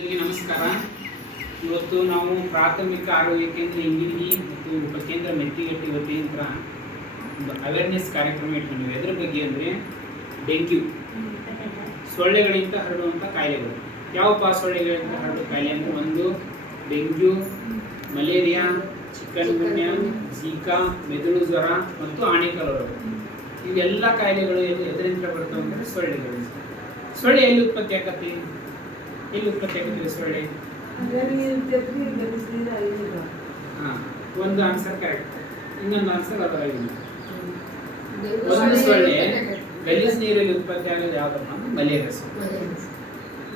ನಮಸ್ಕಾರ. ಇವತ್ತು ನಾವು ಪ್ರಾಥಮಿಕ ಆರೋಗ್ಯ ಕೇಂದ್ರ ಇಂಗಿನಿ ಮತ್ತು ಉಪಕೇಂದ್ರ ಮೆತ್ತಿಗಟ್ಟಿ ವತಿಯಿಂದ ಒಂದು ಅವೇರ್ನೆಸ್ ಕಾರ್ಯಕ್ರಮ ಇಟ್ಕೊಂಡಿವಿ. ಎದ್ರ ಬಗ್ಗೆ ಅಂದರೆ ಡೆಂಗ್ಯೂ. ಸೊಳ್ಳೆಗಳಿಂದ ಹರಡುವಂಥ ಕಾಯಿಲೆಗಳು. ಯಾವಪ್ಪ ಸೊಳ್ಳೆಗಳಿಂದ ಹರಡುವ ಕಾಯಿಲೆ ಅಂದರೆ ಒಂದು dengue, malaria, chicken Zika Zika, ಮೆದುಳು ಜ್ವರ ಮತ್ತು ಆಣೆಕಲ್ ರೋಗ ಇವೆಲ್ಲ ಕಾಯಿಲೆಗಳು ಎಲ್ಲಿ ಎದರಿಂದ ಬರ್ತವೆ ಅಂದರೆ ಸೊಳ್ಳೆಗಳು. ಸೊಳ್ಳೆ ಎಲ್ಲಿ ಉತ್ಪತ್ತಿ ಆಕತಿ ಎಲ್ಲಿ ಉತ್ಪತ್ತಿ ಆಗುತ್ತೆ ಸೊಳ್ಳೆ ಹಾ ಒಂದು ಆನ್ಸರ್ ಕರೆಕ್ಟ್ ಇನ್ನೊಂದು ಆನ್ಸರ್ ಅದು ಐದು ಒಂದು ಸೊಳ್ಳೆ ಗಲೀಜ್ ನೀರಲ್ಲಿ ಉತ್ಪತ್ತಿ ಆಗೋದು ಯಾವ್ದಪ್ಪ ಅಂದ್ರೆ ಮಲೇರಿಯಾ ಸೊಳ್ಳೆ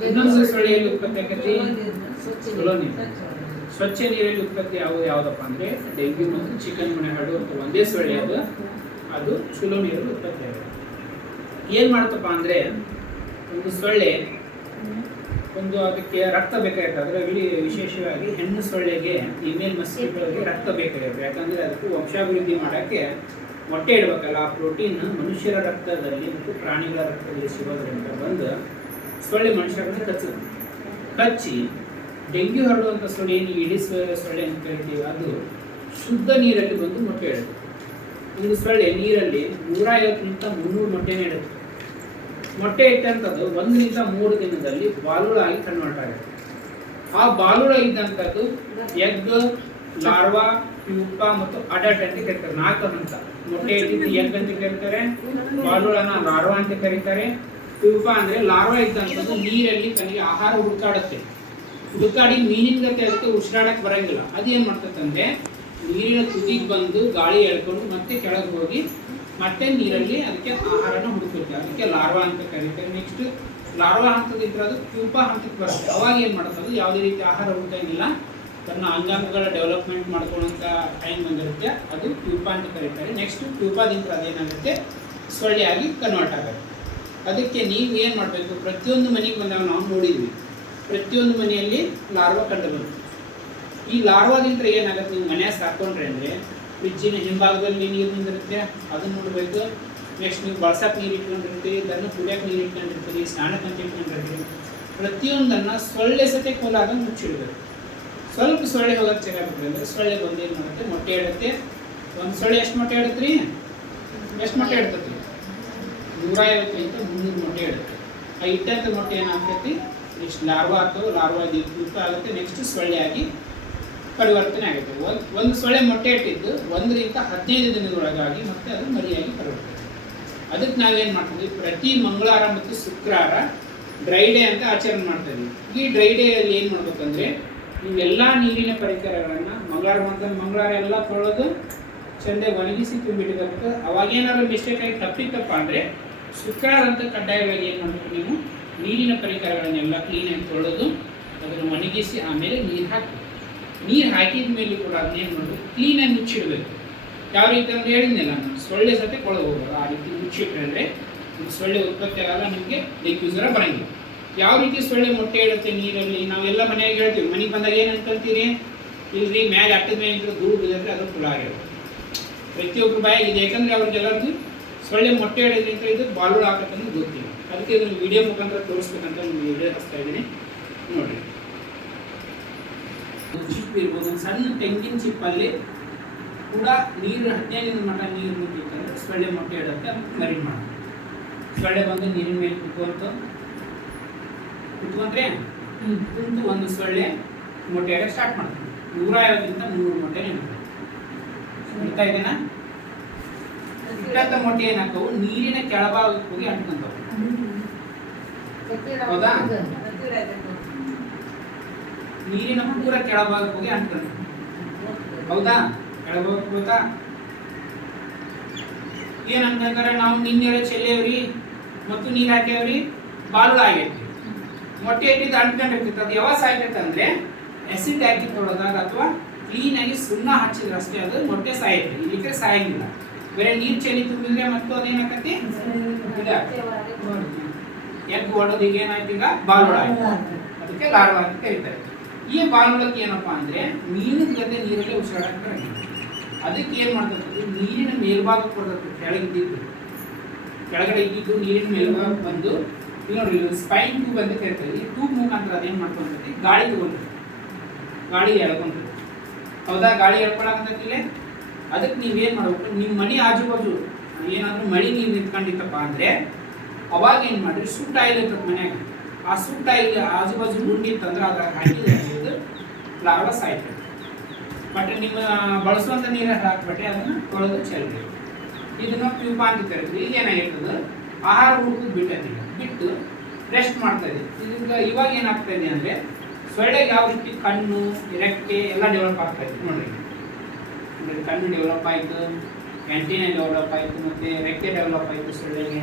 ಇನ್ನೊಂದು ಸೊಳ್ಳೆಯಲ್ಲಿ ಉತ್ಪತ್ತಿ ಆಗತ್ತೆ ನೀರು ಸ್ವಚ್ಛ ನೀರಲ್ಲಿ ಉತ್ಪತ್ತಿ ಯಾವುದು ಯಾವುದಪ್ಪ ಅಂದ್ರೆ ಡೆಂಗ್ಯೂ ಮತ್ತು ಚಿಕನ್ ಗುಣೆ ಹರಡುವಂತ ಒಂದೇ ಸೊಳ್ಳೆ ಅದು. ಅದು ಚುಲೋ ನೀರಲ್ಲಿ ಉತ್ಪತ್ತಿ ಆಗುತ್ತೆ. ಏನ್ ಮಾಡ್ತಪ್ಪ ಅಂದ್ರೆ ಒಂದು ಸೊಳ್ಳೆ ಒಂದು ಅದಕ್ಕೆ ರಕ್ತ ಬೇಕಾಗಿರುತ್ತೆ ಅದರಲ್ಲಿ ವಿಶೇಷವಾಗಿ ಹೆಣ್ಣು ಸೊಳ್ಳೆಗೆ ಇಮೇಲ್ ಮಸ್ಸಿಗೆ ರಕ್ತ ಬೇಕಾಗಿರುತ್ತೆ ಯಾಕಂದರೆ ಅದಕ್ಕೆ ವಂಶಾಭಿವೃದ್ಧಿ ಮಾಡೋಕ್ಕೆ ಮೊಟ್ಟೆ ಇಡಬೇಕಲ್ಲ, ಆ ಪ್ರೋಟೀನ್ ಮನುಷ್ಯರ ರಕ್ತದಲ್ಲಿ ಮತ್ತು ಪ್ರಾಣಿಗಳ ರಕ್ತದಲ್ಲಿ ಸಿಗೋದ್ರಿಂದ ಬಂದು ಸೊಳ್ಳೆ ಮನುಷ್ಯರನ್ನ ಕಚ್ಚುತ್ತೆ. ಕಚ್ಚಿ ಡೆಂಗ್ಯೂ ಹರಡುವಂಥ ಸೊಳ್ಳೆ ಏನು ಇಡೀ ಸೊಳ್ಳೆ ಅಂತ ಹೇಳ್ತೀವಿ, ಅದು ಶುದ್ಧ ನೀರಲ್ಲಿ ಬಂದು ಮೊಟ್ಟೆ ಇಡುತ್ತೆ. ಒಂದು ಸೊಳ್ಳೆ ನೀರಲ್ಲಿ ನೂರ ಐವತ್ತರಿಂದ ಮುನ್ನೂರು ಮೊಟ್ಟೆನೇ ಇಡುತ್ತೆ. ಮೊಟ್ಟೆ ಇಟ್ಟಂಥದ್ದು ಒಂದರಿಂದ ಮೂರು ದಿನದಲ್ಲಿ ಬಾಲುಳ ಆಗಿ ಕನ್ವರ್ಟ್ ಆಗುತ್ತೆ ಆ ಬಾಲುಳ ಇದ್ದಂಥದ್ದು ಎಗ್ ಲಾರ್ವಾ ಪ್ಯೂಪ ಮತ್ತು ಅಡಲ್ಟ್ ಅಂತ ಕರೀತಾರೆ ನಾಲ್ಕು ಹಂತ ಮೊಟ್ಟೆ ಇಟ್ಟಿದ್ದು ಎಗ್ ಅಂತ ಕರೀತಾರೆ ಬಾಲುಳನ ಲಾರ್ವಾ ಅಂತ ಕರೀತಾರೆ. ಪ್ಯೂಪ ಅಂದ್ರೆ ಲಾರ್ವಾ ಇದ್ದಂಥದ್ದು ನೀರಲ್ಲಿ ತನಗೆ ಆಹಾರ ಹುಡುಕಾಡುತ್ತೆ. ಹುಡುಕಾಡಿ ಮೀನಿನ ಗತೆ ಅದಕ್ಕೆ ಉಸಿರಾಡಕ್ಕೆ ಬರಂಗಿಲ್ಲ. ಅದೇನ್ ಮಾಡ್ತದಂದ್ರೆ ನೀರಿನ ತುದಿಗೆ ಬಂದು ಗಾಳಿ ಎಳ್ಕೊಂಡು ಮತ್ತೆ ಕೆಳಗೆ ಹೋಗಿ ಮತ್ತೆ ನೀರಲ್ಲಿ ಅದಕ್ಕೆ ಆಹಾರನ ಹುಡುಕುತ್ತೆ ಅದಕ್ಕೆ ಲಾರ್ವಾ ಅಂತ ಕರೀತಾರೆ. ನೆಕ್ಸ್ಟ್ ಲಾರ್ವಾ ಹಂತದಿದ್ರೆ ಅದು ಪ್ಯೂಪಾ ಹಂತಕ್ಕೆ ಬರುತ್ತೆ. ಅವಾಗ ಏನು ಮಾಡುತ್ತೆ ಅದು? ಯಾವುದೇ ರೀತಿ ಆಹಾರ ಹುಡುಕಂಗಿಲ್ಲ ತನ್ನ ಅಂಗಾಂಗಗಳ ಡೆವಲಪ್ಮೆಂಟ್ ಮಾಡ್ಕೊಳ್ಳೋಂಥ ಟೈಮ್ ಬಂದಿರುತ್ತೆ. ಅದು ಪ್ಯೂಪಾ ಅಂತ ಕರೀತಾರೆ. ನೆಕ್ಸ್ಟ್ ಪ್ಯೂಪಾದಿಂದ ಅದೇನಾಗುತ್ತೆ? ಸೊಳ್ಳೆಯಾಗಿ ಕನ್ವರ್ಟ್ ಆಗುತ್ತೆ. ಅದಕ್ಕೆ ನೀವು ಏನು ಮಾಡಬೇಕು? ಪ್ರತಿಯೊಂದು ಮನೆಗೆ ಬಂದಾಗ ನಾವು ನೋಡಿದ್ವಿ. ಪ್ರತಿಯೊಂದು ಮನೆಯಲ್ಲಿ ಲಾರ್ವಾ ಕಂಡು ಬರುತ್ತೆ. ಈ ಲಾರ್ವಾದಿಂದ ಏನಾಗುತ್ತೆ? ನೀವು ಮನೆಯ ಸಾಕೊಂಡ್ರೆ ಅಂದರೆ ಫ್ರಿಜ್ಜಿನ ಹಿಂಭಾಗದಲ್ಲಿ ನೀರು ನಿಂದಿರುತ್ತೆ ಅದನ್ನ ನೋಡಬೇಕು. ನೆಕ್ಸ್ಟ್ ನೀವು ಬಳಸಕ್ಕೆ ನೀರು ಇಟ್ಕೊಂಡಿರ್ತೀರಿ, ಇದನ್ನು ಕುಡಿಯೋಕೆ ನೀರು ಇಟ್ಕೊಂಡಿರ್ತೀರಿ ಸ್ನಾನಕ್ಕೆ ಅಂತ ಇಟ್ಕೊಂಡಿರ್ತೀರಿ. ಪ್ರತಿಯೊಂದನ್ನು ಸೊಳ್ಳೆ ಸತೆ ಕೋಲಾಗ ಮುಚ್ಚಿಡಬೇಕು. ಸ್ವಲ್ಪ ಸೊಳ್ಳೆ ಹೋಗೋಕೆ ಚೆನ್ನಾಗಿರ್ತದೆ ಅಂದರೆ ಸೊಳ್ಳೆ ಬಂದು ಏನು ಮಾಡುತ್ತೆ? ಮೊಟ್ಟೆ ಇಡುತ್ತೆ. ಒಂದು ಸೊಳ್ಳೆ ಎಷ್ಟು ಮೊಟ್ಟೆ ಇಡುತ್ತೀರಿ ಎಷ್ಟು ಮೊಟ್ಟೆ ಇಡ್ತೈತಿ ನೂರ ಐವತ್ತರಿಂದ ಮುನ್ನೂರು ಮೊಟ್ಟೆ ಇಡುತ್ತೆ. ಆ ಇಟ್ಟಂಥ ಮೊಟ್ಟೆ ಏನಾಗ್ತೈತಿ ನೆಕ್ಸ್ಟ್ ಲಾರ್ವಾ ಆಗ್ತವೆ, ಲಾರ್ವಾ ಇದು ಆಗುತ್ತೆ. ನೆಕ್ಸ್ಟ್ ಸೊಳ್ಳೆ ಆಗಿ ಪರಿವರ್ತನೆ ಆಗುತ್ತೆ. ಒಂದು ಒಂದು ಸೊಳ್ಳೆ ಮೊಟ್ಟೆ ಇಟ್ಟಿದ್ದು ಒಂದರಿಂದ ಹದಿನೈದು ದಿನದೊಳಗಾಗಿ ಮತ್ತೆ ಅದು ಮರಿಯಾಗಿ ಪರಿವರ್ತನೆ. ಅದಕ್ಕೆ ನಾವೇನು ಮಾಡ್ತೀವಿ? ಪ್ರತಿ ಮಂಗಳವಾರ ಮತ್ತು ಶುಕ್ರವಾರ ಡ್ರೈ ಡೇ ಅಂತ ಆಚರಣೆ ಮಾಡ್ತಾ ಇದೀವಿ ಈ ಡ್ರೈ ಡೇಯಲ್ಲಿ ಏನು ಮಾಡ್ಬೇಕಂದ್ರೆ ನೀವೆಲ್ಲ ನೀರಿನ ಪರಿಕರಗಳನ್ನು ಮಂಗಳವಾರ ಮತ್ತು ಮಂಗಳವಾರ ಎಲ್ಲ ತೊಳೆದು ಚೆಂದ ಒಣಗಿಸಿ ತುಂಬಿಡಬೇಕು ಅವಾಗೇನಾದ್ರು ಮಿಸ್ಟೇಕ್ ಆಗಿ ತಪ್ಪಿತ್ತಪ್ಪ ಅಂದರೆ ಶುಕ್ರವಾರ ಅಂತ ಕಡ್ಡಾಯವಾಗಿ ಏನು ಮಾಡಬೇಕು ನೀವು? ನೀರಿನ ಪರಿಕರಗಳನ್ನೆಲ್ಲ ಕ್ಲೀನಾಗಿ ತೊಳೆದು ಅದನ್ನು ಒಣಗಿಸಿ ಆಮೇಲೆ ನೀರು ಹಾಕಬೇಕು. ನೀರು ಹಾಕಿದ ಮೇಲೆ ಕೂಡ ಅದನ್ನೇನು ಮಾಡಬೇಕು? ಕ್ಲೀನಾಗಿ ಮುಚ್ಚಿಡಬೇಕು. ಯಾವ ರೀತಿ ಅಂತ ಹೇಳಿದ್ನಲ್ಲ ನಾನು. ಸೊಳ್ಳೆ ಸತೆ ಹೋಗೋದು ಆ ರೀತಿ ಮುಚ್ಚಿಟ್ರೆ ಸೊಳ್ಳೆ ಉತ್ಪತ್ತಿ ಆಗಲ್ಲ, ನಿಮಗೆ ಡೆಂಗ್ಯೂ ಜ್ವರ ಬರಂಗಿಲ್ಲ. ಯಾವ ರೀತಿ ಸೊಳ್ಳೆ ಮೊಟ್ಟೆ ಇಡುತ್ತೆ ನೀರಲ್ಲಿ? ನಾವೆಲ್ಲ ಮನೆಯಾಗ ಹೇಳ್ತೀವಿ, ಮನೆಗೆ ಬಂದಾಗ ಏನು ಅನ್ಕೊಂತೀರಿ ಇಲ್ರಿ ಮ್ಯಾಲೆ ಅಟ್ಟದ ಮೇಲೆ ಧೂಳು ಬಿದ್ದರೆ ಅದು ಕುಲ ಆಗಿರುತ್ತೆ ಪ್ರತಿಯೊಬ್ಬರು ಬಾಯಾಗಿದೆ ಯಾಕಂದರೆ ಅವ್ರಿಗೆ ಅವ್ರಿಗೆಲ್ಲರಿಗೂ ಸೊಳ್ಳೆ ಮೊಟ್ಟೆ ಇಡೋದ್ರಿಂದ ಇದು? ಬಾಲುಳು ಹಾಕತ್ತಂದ್ರೆ ಗೊತ್ತಿಲ್ಲ. ಅದಕ್ಕೆ ಇದನ್ನು ವಿಡಿಯೋ ಮುಖಾಂತರ ತೋರಿಸ್ಬೇಕಂತ ನಿಮಗೆ ವಿಡಿಯೋ ಹಚ್ತಾ ಇದ್ದೀನಿ. ನೋಡ್ರಿ. ಚಿಪ್ ಇರ್ಬೋದು ಒಂದು ಸಣ್ಣ ತೆಂಗಿನ ಚಿಪ್ಪಲ್ಲಿ ಕೂಡ ನೀರು ಹತ್ತಿನ ಮಟ್ಟ ನೀರು ಮುಟ್ಟಿತ್ತಂದ್ರೆ ಸೊಳ್ಳೆ ಮೊಟ್ಟೆ ಇಡುತ್ತೆ ಮರಿ ಮಾಡಿ ಸೊಳ್ಳೆ ಬಂದು ನೀರಿನ ಮೇಲೆ ಕುತ್ಕೊಂತ. ಕುತ್ಕೊಂಡ್ರೆ ಕುಂತು ಒಂದು ಸೊಳ್ಳೆ ಮೊಟ್ಟೆ ಇಡಕ್ಕೆ ಸ್ಟಾರ್ಟ್ ಮಾಡ್ತೀವಿ ನೂರ ಐವತ್ತರಿಂದ ಮುನ್ನೂರು ಮೊಟ್ಟೆ ಇಡ್ತಾ ಇದೇನಾ ಇಟ್ಟಂತ ಮೊಟ್ಟೆ ಏನಾಗ್ತವು? ನೀರಿನ ಕೆಳಭಾಗಕ್ಕೆ ಹೋಗಿ ಅಂಟ್ಕೊಂತವು. ಹೌದಾ? ನೀರಿನ ಪೂರ ಕೆಳಭಾಗಕ್ಕೆ ಹೋಗಿ ಅಂಟ್ಕೊಂತವು ಹೌದಾ? ಕೆಳಭಾಗಕ್ಕೆ ಗೊತ್ತಾ? ಏನಂತಂದ್ರೆ ನಾವು ನಿನ್ನೆ ಚೆಲ್ಲೇವ್ರಿ ಮತ್ತು ನೀರು ಹಾಕ್ಯಾವ್ರಿ ಬಾಲುಳ ಆಗೈತಿ. ಮೊಟ್ಟೆ ಇಟ್ಟಿದ್ದು ಅಂಟ್ಕೊಂಡಿರ್ತೈತೆ ಅದು ಯಾವಾಗ ಸಾಯ್ತೈತೆ ಅಂದ್ರೆ ಎಸಿಡ್ ಹಾಕಿ ತೊಳೆದಾಗ ಅಥವಾ ಕ್ಲೀನಾಗಿ ಆಗಿ ಸುಣ್ಣ ಹಚ್ಚಿದ್ರೆ ಅಷ್ಟೇ ಅದು ಮೊಟ್ಟೆ ಸಾಯುತ್ತೆ. ಇಲ್ಲಿಕ್ಕೆ ಸಾಯಂಗಿಲ್ಲ. ಬೇರೆ ನೀರ್ ಚೆಲ್ಲಿ ತುಂಬಿದ್ರೆ ಮತ್ತು ಅದೇನಾಕತಿ ಎಗ್ ಒಡೋದು ಈಗ ಏನಾಯ್ತು ಈಗ? ಆಯ್ತು. ಅದಕ್ಕೆ ಲಾರ್ವಾ ಅಂತ ಕರೀತಾರೆ. ಈ ಬಾಲುಳಕ್ಕೆ ಏನಪ್ಪ ಅಂದ್ರೆ ಮೀನಿನ ಜೊತೆ ನೀರಲ್ಲಿ ಉಸಿರಾಡಕ್ಕೆ ಬರಂಗಿಲ್ಲ ಅದಕ್ಕೆ ಏನ್ ಮಾಡ್ತದೆ? ನೀರಿನ ಮೇಲ್ಭಾಗಕ್ಕೆ ಬರ್ತದೆ ಕೆಳಗಿದ್ದು ಕೆಳಗಡೆ ಇದ್ದಿದ್ದು ನೀರಿನ ಮೇಲ್ಭಾಗಕ್ಕೆ ಬಂದು, ಇಲ್ಲಿ ನೋಡಿ ಸ್ಪೈನ್ ಟ್ಯೂಬ್ ಅಂತ ಕೇಳ್ತಾರೆ. ಈ ಟ್ಯೂಬ್ ಮುಖಾಂತರ ಅದೇನು ಮಾಡ್ಕೊಂತೈತಿ ಗಾಳಿ ತಗೊಂತೈತಿ ಗಾಳಿ ಎಳ್ಕೊಂತೈತಿ ಹೌದಾ? ಗಾಳಿ ಎಳ್ಕೊಳಕಂತೈತಿಲ್ಲ ಅದಕ್ಕೆ ನೀವೇನ್ ಮಾಡ್ಬೇಕು? ನಿಮ್ಮ ಮನೆ ಆಜು ಬಾಜು ಏನಾದ್ರೂ ಮಳಿ ನೀರು ನಿಂತ್ಕೊಂಡಿತ್ತಪ್ಪ ಅಂದ್ರೆ, ಅವಾಗ ಏನ್ ಮಾಡ್ರಿ? ಸುಟ್ಟ ಆಯಿಲ್ ಇರ್ತದೆ ಮನ್ಯಾಗ. ಆ ಸುಟ್ಟ ಆಯಿಲ್ ಆಜು ಬಾಜು ಗುಂಡಿತ್ತಂದ್ರೆ ಅದ್ರಾಗ ಹಾಕಿದ್ರೆ ಲಾರ್ವ ಆಯ್ತು ಬಟ್ ನಿಮ್ಮ ಬಳಸುವಂಥ ನೀರು ಹಾಕ್ಬಿಟ್ಟೆ ಅದನ್ನ ತೊಳೆದು ಚೆಲ್ಲಿ ಇದನ್ನ ಪ್ಯೂಪ ಅಂತ ಕರಿತೀವಿ ಈಗ ಏನಾಗಿರ್ತದೆ ಆಹಾರ ಹುಡುಕುದು ಬಿಟ್ಟೈತಿ ಬಿಟ್ಟು ರೆಸ್ಟ್ ಮಾಡ್ತಾ ಇದೆ ಇದರಿಂದ ಇವಾಗ ಏನಾಗ್ತಾ ಇದೆ ಅಂದ್ರೆ ಸೊಳ್ಳೆಗೆ ಯಾವ ರೀತಿ ಕಣ್ಣು, ರೆಕ್ಕೆ ಎಲ್ಲ ಡೆವಲಪ್ ಆಗ್ತಾ ಇದೆ ನೋಡ್ರಿ. ಅಂದರೆ ಕಣ್ಣು ಡೆವಲಪ್ ಆಯಿತು ಆಂಟಿನ ಡೆವಲಪ್ ಆಯಿತು, ಮತ್ತೆ ರೆಕ್ಕೆ ಡೆವಲಪ್ ಆಯಿತು ಸೊಳ್ಳೆಗೆ.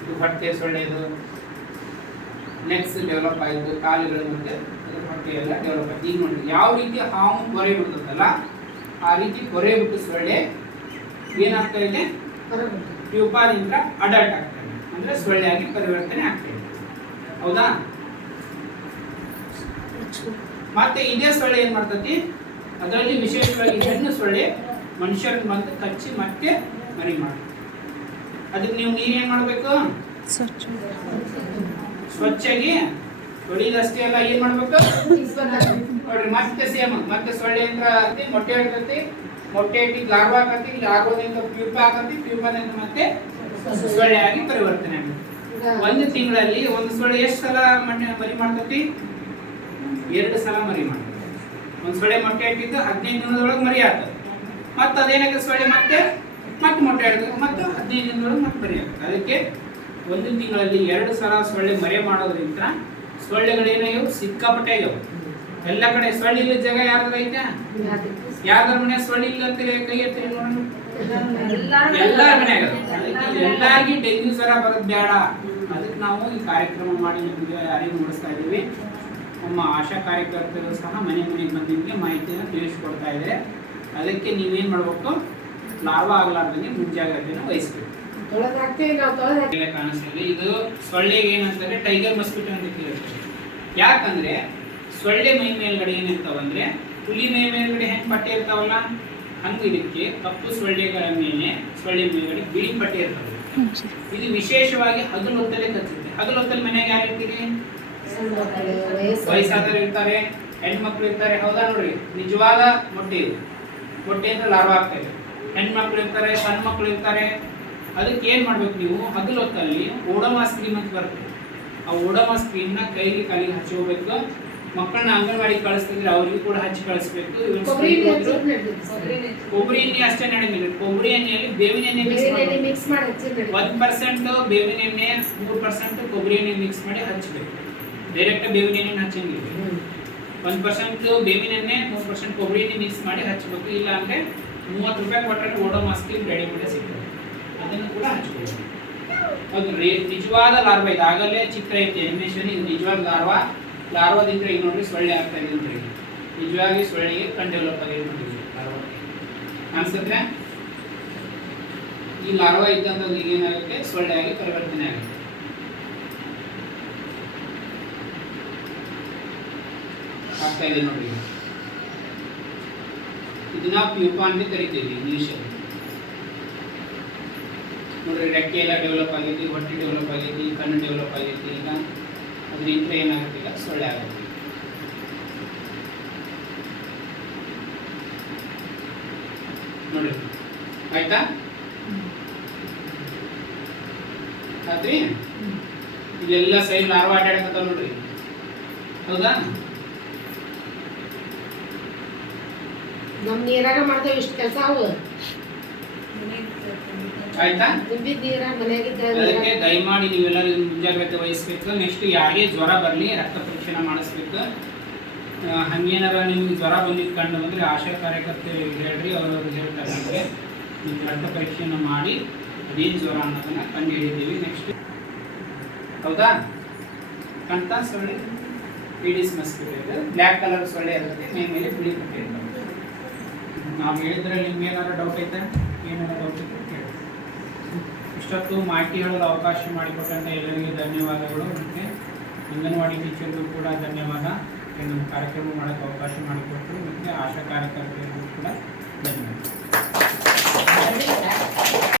ಇದು ಹೊಟ್ಟೆ ಸೊಳ್ಳೆದು ನೆಕ್ಸ್ಟ್ ಡೆವಲಪ್ ಆಯಿತು, ಕಾಲುಗಳು ಮತ್ತೆ ಹೊಟ್ಟೆ ಎಲ್ಲ ಡೆವಲಪ್ ಆಯ್ತು ಈಗ ನೋಡಿ ಯಾವ ರೀತಿ ಹಾವು ಕೊರೆ ಬಿಡ್ತದಲ್ಲ ಆ ರೀತಿ ಕೊರೆ ಬಿಟ್ಟು ಸೊಳ್ಳೆ ಏನಾಗ್ತಾ ಇದೆ? ಪ್ಯೂಪಾದಿಂದ ಅಡಲ್ಟ್ ಆಗ್ತಾ ಇದೆ. ಅಂದ್ರೆ ಸೊಳ್ಳೆಯಾಗಿ ಪರಿವರ್ತನೆ ಆಗ್ತಾ ಇದೆ. ಹೌದಾ? ಮತ್ತೆ ಇದೇ ಸೊಳ್ಳೆ ಏನು ಮಾಡ್ತತಿ? ಅದರಲ್ಲಿ ವಿಶೇಷವಾಗಿ ಹೆಣ್ಣು ಸೊಳ್ಳೆ ಮನುಷ್ಯರನ್ನ ಬಂದು ಕಚ್ಚಿ ಮತ್ತೆ ಮರಿ ಮಾಡಿ ಅದಕ್ಕೆ ನೀವು ನೀವೇನ್ ಮಾಡ್ಬೇಕು? ಸ್ವಚ್ಛಾಗಿ ತೊಳಿದಷ್ಟೇ ಅಲ್ಲ ಏನ್ ಮಾಡ್ಬೇಕು? ನೋಡ್ರಿ, ಮತ್ತೆ ಸೇಮ್ ಮತ್ತೆ ಸೊಳ್ಳೆ ಅಂತ ಮೊಟ್ಟೆ ಇರ್ತೈತಿ ಮೊಟ್ಟೆ ಇಟ್ಟು ಲಾರ್ವಾ ಆಗತಿ ಲಾರ್ವಾದಿಂದ ಪ್ಯೂಪ ಆಗತಿ ಪ್ಯೂಪದಿಂದ ಮತ್ತೆ ಸೊಳ್ಳೆ ಆಗಿ ಪರಿವರ್ತನೆ ಆಗುತ್ತೆ ಒಂದು ತಿಂಗಳಲ್ಲಿ ಒಂದು ಸೊಳ್ಳೆ ಎಷ್ಟು ಸಲ ಮಣ್ಣೆ ಮರಿ ಮಾಡ್ತತಿ? ಎರಡು ಸಲ ಮರಿ ಮಾಡ್ತತಿ. ಒಂದು ಸೊಳ್ಳೆ ಮೊಟ್ಟೆ ಇಟ್ಟಿದ್ದು ಹದಿನೈದು ದಿನದೊಳಗೆ ಮರಿ ಆಗ್ತದೆ. ಮತ್ತೆ ಅದೇನಾಗ ಸೊಳ್ಳೆ ಮತ್ತೆ? ಮತ್ತೆ ಮೊಟ್ಟೆ ಇಡ್ತದೆ ಮತ್ತೆ ಹದಿನೈದು ದಿನದೊಳಗೆ ಮತ್ತೆ ಮರಿ ಆಗ್ತದೆ. ಅದಕ್ಕೆ ಒಂದು ತಿಂಗಳಲ್ಲಿ ಎರಡು ಸಲ ಸೊಳ್ಳೆ ಮರಿ ಮಾಡೋದ್ರಿಂದ ಸೊಳ್ಳೆಗಳೇನಾಗ್ಯವು ಸಿಕ್ಕಾಪಟ್ಟೆ ಇವು ಎಲ್ಲ ಕಡೆ ಸೊಳ್ಳೆ ಇಲ್ಲದ ಜಾಗ ಯಾರ್ದಾರ ಐತೆ ಯಾರ್ದಾರ ಮನೆ ಸೊಳ್ಳೆ ಇಲ್ಲ ಅಂತ ಕೈ ಎತ್ತಿ ನೋಡೋಣ ಎಲ್ಲಾರ್ಗಿ ಡೆಂಗ್ಯೂ ಸರ ಬರೋದು ಬೇಡ ಅದಕ್ಕೆ ನಾವು ಈ ಕಾರ್ಯಕ್ರಮ ಮಾಡಿ ನಿಮಗೆ ಅರಿವು ಮೂಡಿಸ್ತಾ ಇದ್ದೀವಿ. ನಮ್ಮ ಆಶಾ ಕಾರ್ಯಕರ್ತರು ಸಹ ಮನೆ ಮನೆಗೆ ಬಂದು ನಿಮಗೆ ಮಾಹಿತಿಯನ್ನು ತಿಳಿಸ್ಕೊಡ್ತಾ ಇದೆ ಅದಕ್ಕೆ ನೀವೇನು ಮಾಡಬೇಕು? ಲಾಭ ಆಗಲಾರ್ದಂಗೆ ಮುಂಜಾಗ್ರತೆಯನ್ನು ವಹಿಸ್ಬೇಕು. ಈಗ ಕಾಣಿಸ್ತಿದೆ. ಇದು ಸೊಳ್ಳೆಗೆ ಏನಂತಾರೆ? ಟೈಗರ್ ಮಸ್ಕಿಟೋ ಅಂತ ಕೇಳಿರ್ತಾರೆ ಯಾಕಂದ್ರೆ ಸೊಳ್ಳೆ ಮೈ ಮೇಲ್ಗಡೆ ಏನಿರ್ತಾವಂದ್ರೆ ಹುಲಿ ಮೈ ಮೇಲ್ಗಡೆ ಹೆಂಗ್ ಪಟ್ಟೆ ಇರ್ತಾವಲ್ಲ? ಹಂಗ ಇದಕ್ಕೆ ಕಪ್ಪು ಸೊಳ್ಳೆಗಳ ಮೇಲೆ ಸೊಳ್ಳೆ ಮೇಲ್ಗಡೆ ಬಿಳಿ ಪಟ್ಟೆ ಇರ್ತವೆ. ಇದು ವಿಶೇಷವಾಗಿ ಹಗಲು ಹೊತ್ತಲ್ಲೇ ಕಚ್ಚುತ್ತೆ ಹಗಲು ಹೊತ್ತಲ್ಲಿ ಮನೆಯಾಗ ಯಾರು ಇರ್ತೀರಿ? ವಯಸ್ಸಾದವರು ಇರ್ತಾರೆ ಹೆಣ್ಮಕ್ಳು ಇರ್ತಾರೆ. ಹೌದಾ ನೋಡ್ರಿ? ನಿಜವಾದ ಮೊಟ್ಟೆ ಇದು. ಅಂದ್ರೆ ಲಾರ್ವ ಆಗ್ತಾ ಇದೆ. ಹೆಣ್ಮಕ್ಳು ಇರ್ತಾರೆ ಸಣ್ಣ ಮಕ್ಳು ಇರ್ತಾರೆ. ಅದಕ್ಕೆ ಏನ್ ಮಾಡ್ಬೇಕು ನೀವು? ಹಗಲು ಹೊತ್ತಲ್ಲಿ ಓಡೋಮಾಸ್ ಕ್ರೀಮ್ ಅಂತ ಬರುತ್ತೆ. ಆ ಓಡೋಮಾಸ್ ಕ್ರೀಮ್ನ ಕೈಗೆ ಕಾಲಿಗೆ ಹಚ್ಚಿ ಹೋಗ್ಬೇಕು. ಮಕ್ಕಳನ್ನ ಅಂಗನವಾಡಿ ಕಳಿಸ್ತಿದ್ರೆ ಅವ್ರಿಗೂ ಕೂಡ ಹಚ್ಚಿ ಕಳಿಸ್ಬೇಕು. ಕೊಬ್ಬರಿ ಎಣ್ಣೆ ಅಷ್ಟೇ ನಡೆಯಲ್ಲ ಕೊಬ್ಬರಿ ಎಣ್ಣೆಯಲ್ಲಿ ಬೇವಿನ ಎಣ್ಣೆ ಮಿಕ್ಸ್ ಮಾಡಿ ಒಂದ್ ಪರ್ಸೆಂಟ್ ಬೇವಿನ ಎಣ್ಣೆ ಮೂರ್ ಪರ್ಸೆಂಟ್ ಕೊಬ್ಬರಿ ಎಣ್ಣೆ ಮಿಕ್ಸ್ ಮಾಡಿ ಹಚ್ಚಬೇಕು ಡೈರೆಕ್ಟ್ ಬೇವಿನ ಎಣ್ಣೆ ಹಚ್ಚಂಗಿಲ್ಲ. ಒಂದ್ ಪರ್ಸೆಂಟ್ ಬೇವಿನ ಎಣ್ಣೆ ಮೂರ್ ಪರ್ಸೆಂಟ್ ಕೊಬ್ಬರಿ ಎಣ್ಣೆ ಮಿಕ್ಸ್ ಮಾಡಿ ಹಚ್ಚಬೇಕು ಇಲ್ಲ ಅಂದ್ರೆ ಮೂವತ್ತು ರೂಪಾಯಿ ಕೊಟ್ಟರೆ ಓಡೋ ಮಾಸ್ಕ್ ರೆಡಿ ಮಾಡಿ ಸಿಗ್ತದೆ. ಅದನ್ನು ಕೂಡ ಹಂಚಿಕೊಳ್ಳೋಣ ಅದು ನಿಜವಾದ ಲಾರ್ವ ಇದು. ಆಗಲೇ ಚಿತ್ರ ಐತೆ ಅನಿಮೇಷನ್ ಇದು ನಿಜವಾದ ಲಾರ್ವ. ಲಾರ್ವಾದಿಂದ ಈಗ ನೋಡ್ರಿ ಸೊಳ್ಳೆ ಆಗ್ತಾ ಇದೆ ಹೇಳಿ. ನಿಜವಾಗಿ ಸೊಳ್ಳೆಗೆ ಕಣ್ ಆಗಿದೆ ನೋಡ್ರಿ ಲಾರ್ವಾ. ಅನ್ಸುತ್ತೆ ಈ ಲಾರ್ವಾ ಇದ್ದಂಥದ್ದು ಏನಾಗುತ್ತೆ? ಆಗಿ ಪರಿವರ್ತನೆ ಆಗುತ್ತೆ. ಆಗ್ತಾ ಇದೆ ನೋಡಿ ಇದನ್ನ ಪ್ಯೂಪಾ ಅಂತ ಕರಿತೀವಿ, ಇಂಗ್ಲಿಷಲ್ಲಿ. ನೋಡ್ರಿ ರೆಕ್ಕೆ ಎಲ್ಲ ಡೆವಲಪ್ ಆಗೈತಿ, ಹೊಟ್ಟೆ ಡೆವಲಪ್ ಆಗೈತಿ, ಕಣ್ಣು ಡೆವಲಪ್ ಆಗೈತಿ ಈಗ ಅದರಿಂದ ಈಗ ಸೊಳ್ಳೆ ಆಗುತ್ತೆ. ನೋಡಿ. ಆಯ್ತಾ? ಆತ್ರಿ? ಇದೆಲ್ಲ ಸೈಡ್ ಲಾರ್ವಾ ಅಡ್ಡಾಡಕತ್ತಾವ ನೋಡ್ರಿ. ಹೌದಾ? ನಮ್ ನೀರಾಗ ಮಾಡ್ತೇವೆ ಇಷ್ಟು ಕೆಲಸ ಅವು. ಆಯ್ತಾ? ಅದಕ್ಕೆ ದಯಮಾಡಿ ನೀವೆಲ್ಲರೂ ಮುಂಜಾಗ್ರತೆ ವಹಿಸ್ಬೇಕು. ನೆಕ್ಸ್ಟ್ ಯಾರಿಗೆ ಜ್ವರ ಬರಲಿ ರಕ್ತ ಪರೀಕ್ಷೆನ ಮಾಡಿಸ್ಬೇಕು. ಹಂಗೇನಾರ ನಿಮ್ಗೆ ಜ್ವರ ಬಂದಿದ್ದು ಕಂಡು ಬಂದರೆ ಆಶಾ ಕಾರ್ಯಕರ್ತರು ಹೇಳ್ರಿ ಅವರು ಹೇಳ್ತಾರೆ ನಮಗೆ. ನಿಮ್ಗೆ ರಕ್ತ ಪರೀಕ್ಷೆನ ಮಾಡಿ ಅದೇನು ಜ್ವರ ಅನ್ನೋದನ್ನ ಕಂಡು ಹಿಡಿದೀವಿ ನೆಕ್ಸ್ಟ್ ಹೌದಾ? ಕಂತ ಸೊಳ್ಳೆ? ಪೀಡಿಸ್ ಮಸ್ಕಿಟೋ ಇದೆ ಬ್ಲ್ಯಾಕ್ ಕಲರ್ ಸೊಳ್ಳೆ ಇರುತ್ತೆ. ಮೈ ಮೇಲೆ ಬಿಳಿ ಪಟ್ಟಿ ನಾವು ಹೇಳಿದ್ರೆ ನಿಮ್ಗೆ ಏನಾರ ಡೌಟ್ ಐತೆ? ಇಷ್ಟೊತ್ತು ಮಾಹಿತಿ ಹೇಳಲು ಅವಕಾಶ ಮಾಡಿಕೊಟ್ಟಂತ ಎಲ್ಲರಿಗೂ ಧನ್ಯವಾದಗಳು. ಮತ್ತು ಅಂಗನವಾಡಿ ಟೀಚರ್ಗೂ ಕೂಡ ಧನ್ಯವಾದ. ಮತ್ತು ಕಾರ್ಯಕ್ರಮ ಮಾಡೋಕ್ಕೆ ಅವಕಾಶ ಮಾಡಿಕೊಟ್ಟರು. ಮತ್ತು ಆಶಾ ಕಾರ್ಯಕರ್ತರಿಗೂ ಕೂಡ ಧನ್ಯವಾದ?